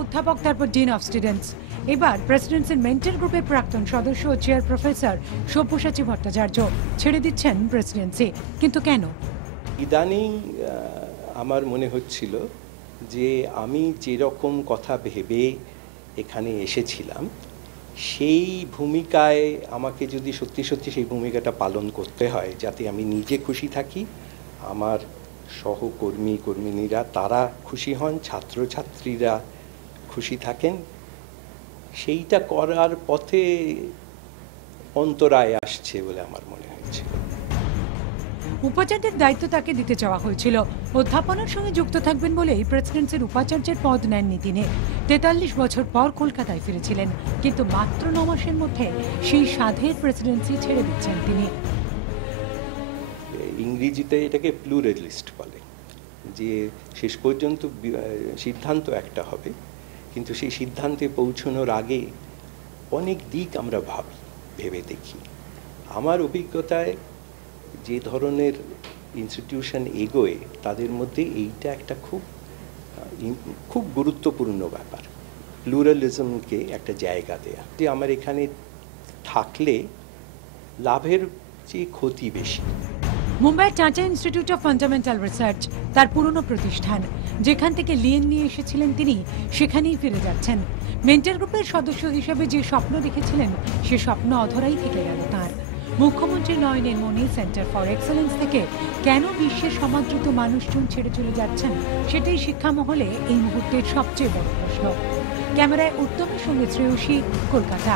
অধ্যাপক, তারপর dean of students, এবার প্রেসিডেন্সির মেন্টর গ্রুপের প্রাক্তন সদস্য ও চেয়ার প্রফেসর সব্যসাচী ভট্টাচার্য ছেড়ে দিচ্ছেন প্রেসিডেন্সি। কিন্তু কেন? ইদানিং আমার মনে হচ্ছিল যে আমি যেরকম কথা ভেবে এখানে এসেছিলাম সেই ভূমিকায় আমাকে যদি সত্যি সত্যি সেই ভূমিকাটা পালন করতে হয়, যাতে আমি নিজে খুশি থাকি, আমার সহকর্মী কর্মিনীরা তারা খুশি হন, ছাত্রছাত্রীরা খুশি থাকেন, সেইটা করার পথে অন্তরায় আসছে বলে আমার মনে হয়েছিল। উপাচার্যের দায়িত্ব তাকে দিতে চাওয়া হয়েছিল। অধ্যাপনার সঙ্গে যুক্ত থাকবেন বলেই প্রেসিডেন্সির উপাচার্যের পদ নেননি তিনি। 43 বছর পর কলকাতায় ফিরেছিলেন, কিন্তু মাত্র 9 মাসের মধ্যে সেই সাধের প্রেসিডেন্সি ছেড়ে দিচ্ছেন তিনি। ইংরেজিতে এটাকে প্লুরালিস্ট বলে, যে শেষ পর্যন্ত সিদ্ধান্ত একটা হবে, কিন্তু সেই সিদ্ধান্তে পৌঁছানোর আগে অনেক দিক আমরা ভেবে দেখি। আমার অভিজ্ঞতায় যে ধরনের ইনস্টিটিউশন এগোয় তাদের মধ্যে এইটা একটা খুব গুরুত্বপূর্ণ ব্যাপার, প্লুরালিজমকে একটা জায়গা দেয়া। যে আমার এখানে থাকলে লাভের চেয়ে ক্ষতি বেশি। মুম্বাইয়ের tata institute of fundamental research তার পুরনো প্রতিষ্ঠান, যেখান থেকে লিয়েন নিয়ে এসেছিলেন তিনি, সেখানেই ফিরে যাচ্ছেন। মেন্টর গ্রুপের সদস্য হিসেবে যে স্বপ্ন দেখেছিলেন সে স্বপ্ন অধরাই থেকে গেল তাঁর। মুখ্যমন্ত্রী নয়নের মণি সেন্টার ফর এক্সেলেন্স থেকে কেন বিশ্বের সমাদৃত মানুষজন ছেড়ে চলে যাচ্ছেন, সেটাই শিক্ষা মহলে এই মুহূর্তের সবচেয়ে বড় প্রশ্ন। ক্যামেরায় উত্তমের সঙ্গে শ্রেয়সী, কলকাতা।